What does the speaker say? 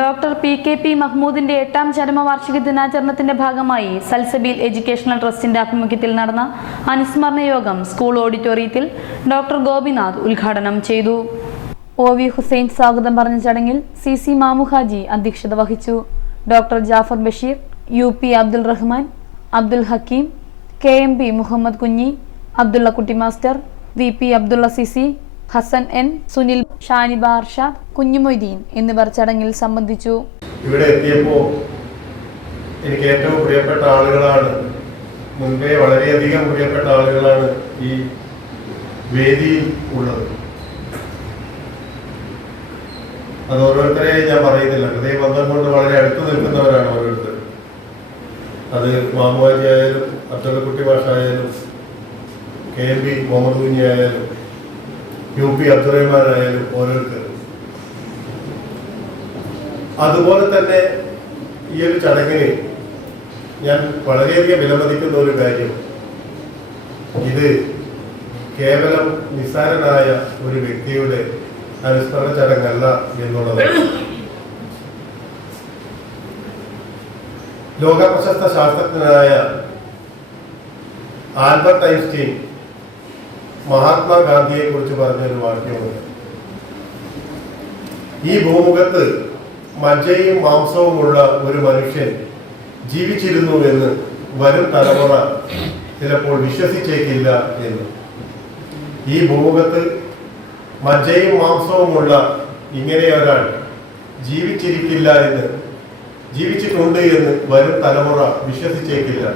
Doctor P മഹ്മൂദിന്റെ 8ാം ചരമവാർഷിക ദിനാചരണത്തിന്റെ ഭാഗമായി Salsabeel educational ട്രസ്റ്റിന്റെ ആഭിമുഖ്യത്തിൽ നടന്ന അനുസ്മരണ യോഗം സ്കൂൾ ഓഡിറ്റോറിയത്തിൽ ഡോക്ടർ ഗോപിനാഥ് ഉദ്ഘാടനം ചെയ്തു. OV ഹുസൈൻ സ്വാഗതം പറഞ്ഞ ചടങ്ങിൽ CC മാമുഹാജി അധ്യക്ഷത വഹിച്ചു. Doctor Jafar Basheer, UP Abdul Rahman, Abdul Hakeem, KMP Muhammad Kunhi, Abdulla Kutty master, VP Abdulla CC, Hasan N, Sunil, Shaniba Arshad, Kunhumoitheen എന്നിവർ ചടങ്ങിൽ സംബന്ധിച്ചു. ഇവിടെ എത്തിയപ്പോൾ എനിക്ക് ഏറ്റവും പ്രിയപ്പെട്ട ആളുകളാണ്, മുൻപേ വളരെയധികം പ്രിയപ്പെട്ട ആളുകളാണ് ഈ വേദിയിൽ ഉള്ളത്. അത് ഓരോരുത്തരെ ഞാൻ പറയുന്നില്ല, ഹൃദയബന്ധം കൊണ്ട് വളരെ അടുത്ത് നിൽക്കുന്നവരാണ് ഓരോരുത്തർ. അത് മാമുവാജി ആയാലും അബ്ദുള്ളക്കുട്ടി മാഷായാലും KMP മുഹമ്മദ് കുഞ്ഞി ആയാലും UP അബ്ദുറഹ്മാൻ ആയാലും ഓരോരുത്തർ. അതുപോലെ തന്നെ ഈ ഒരു ചടങ്ങിന് ഞാൻ വളരെയധികം വിലമതിക്കുന്ന ഒരു കാര്യം, ഇത് കേവലം നിസ്സാരനായ ഒരു വ്യക്തിയുടെ അനുസ്മരണ ചടങ്ങല്ല എന്നുള്ളതാണ്. ലോകപ്രശസ്ത ശാസ്ത്രജ്ഞനായ ആൽബർട്ട് ഐൻസ്റ്റീൻ മഹാത്മാഗാന്ധിയെ കുറിച്ച് പറഞ്ഞൊരു വാക്യമുണ്ട്. ഈ ഭൂമുഖത്ത് മജ്ജയും മാംസവുമുള്ള ഒരു മനുഷ്യൻ ജീവിച്ചിരുന്നു എന്ന് വരും തലമുറ ചിലപ്പോൾ വിശ്വസിച്ചേക്കില്ല എന്ന്. ഈ ഭൂമുഖത്ത് മജ്ജയും മാംസവുമുള്ള ഇങ്ങനെ ഒരാൾ ജീവിച്ചിരിക്കില്ല എന്ന്, ജീവിച്ചിട്ടുണ്ട് എന്ന് വരും തലമുറ വിശ്വസിച്ചേക്കില്ല.